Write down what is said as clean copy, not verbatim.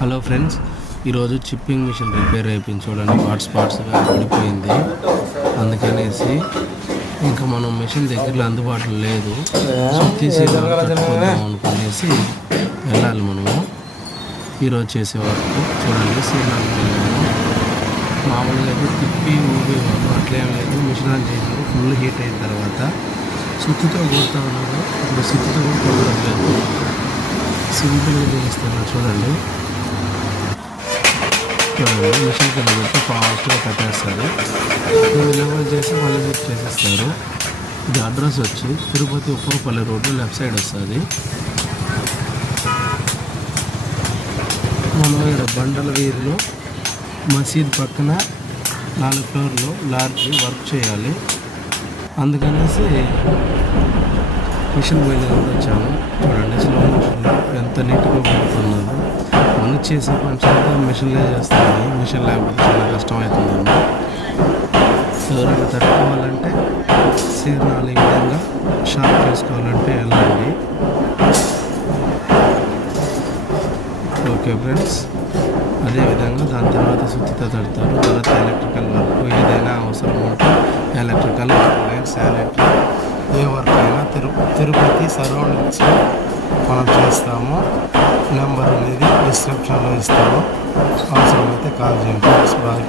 Hello friends, ఈరోజు chipping machine repair అయిపోయింది. చూడండి, పార్ట్స్గా పడిపోయింది. అందుకనేసి ఇంకా మనం మిషన్ దగ్గరలో అందుబాటులో లేదు. తీసి కట్టుకుందాం అనుకునేసి వెళ్ళాలి మనము. ఈరోజు చేసే వర్క్ చూడండి, సీనాలు మామూలుగా అయితే తిప్పి ఊపేవారు, అట్లేం లేదు. మిషన్ ఆన్ చేసినప్పుడు ఫుల్ హీట్ అయిన తర్వాత సుత్తుతో కొడతా ఉన్నారు. ఇప్పుడు సుత్తుతో కూడా కొట్టడం లేదు, సింపుల్గా చేస్తున్నారు. చూడండి మిషన్ కింద పెట్టి ఫాస్ట్గా కట్టేస్తారు. దీన్ని లెవెల్ చేసి మళ్ళీ బుక్ చేసేస్తారు. ఇది అడ్రస్ వచ్చి Tirupati Upparapalli road left side వస్తుంది. మనం ఇక్కడ బండల వీధిలో మసీద్ పక్కన 4 ఫ్లోర్లో లాడ్జి వర్క్ చేయాలి. అందుకనేసి మిషన్ పోయిన వచ్చాము. చూడండి, స్లో మోషన్లో ఎంత నీట్గా పడుతున్నారు. మనం చేసే పని అంతా మిషన్లే చేస్తాము. మిషన్ లేకపోతే చాలా కష్టమవుతుందండి. ఎవరైనా తట్టుకోవాలంటే సీనాలు ఈ విధంగా షార్ప్ చేసుకోవాలంటే వెళ్ళండి. ఓకే ఫ్రెండ్స్, అదేవిధంగా దాని తర్వాత సుత్తితో తడతారు. తర్వాత ఎలక్ట్రికల్ వర్క్ ఏదైనా అవసరం ఉంటే ఎలక్ట్రికల్ శానిటరీ ఏ వర్క్ అయినా తిరుపతి సరౌండింగ్స్లో మనం చేస్తాము. నెంబర్ అనేది డిస్క్రిప్షన్లో ఇస్తాము. అవసరమైతే కాల్ చేయండి. బాయ్.